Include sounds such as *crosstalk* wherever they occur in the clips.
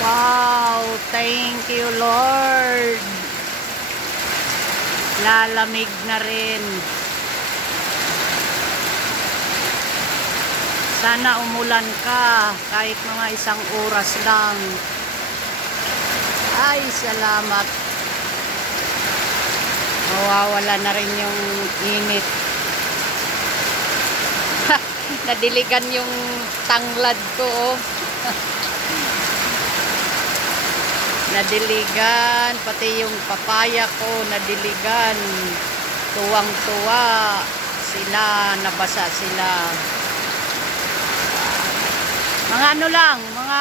Wow, thank you Lord. Lalamig na rin. Sana umulan ka kahit mga isang oras lang. Ay, salamat. Mawawala na rin yung init. *laughs* Nadiligan yung tanglad ko, oh. *laughs* nadiligan, pati yung papaya ko, nadiligan. Tuwang-tuwa sila, nabasa sila. Mga ano lang, mga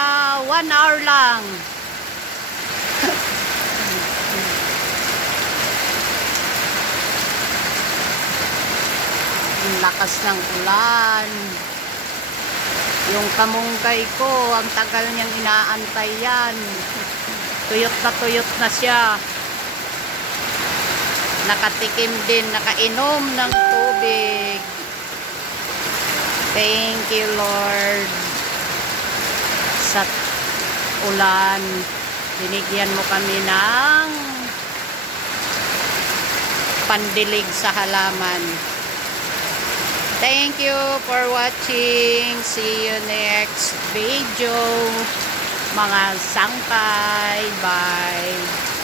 one hour lang. *laughs* Ang lakas ng ulan. Yung kamungkay ko, ang tagal niyang inaantay yan. *laughs* Tuyot na tuyot na siya. Nakatikim din, nakainom ng tubig. Thank you, Lord. Sa ulan, binigyan mo kami ng pandilig sa halaman. Thank you for watching. See you next video. Mga sangkay. Bye.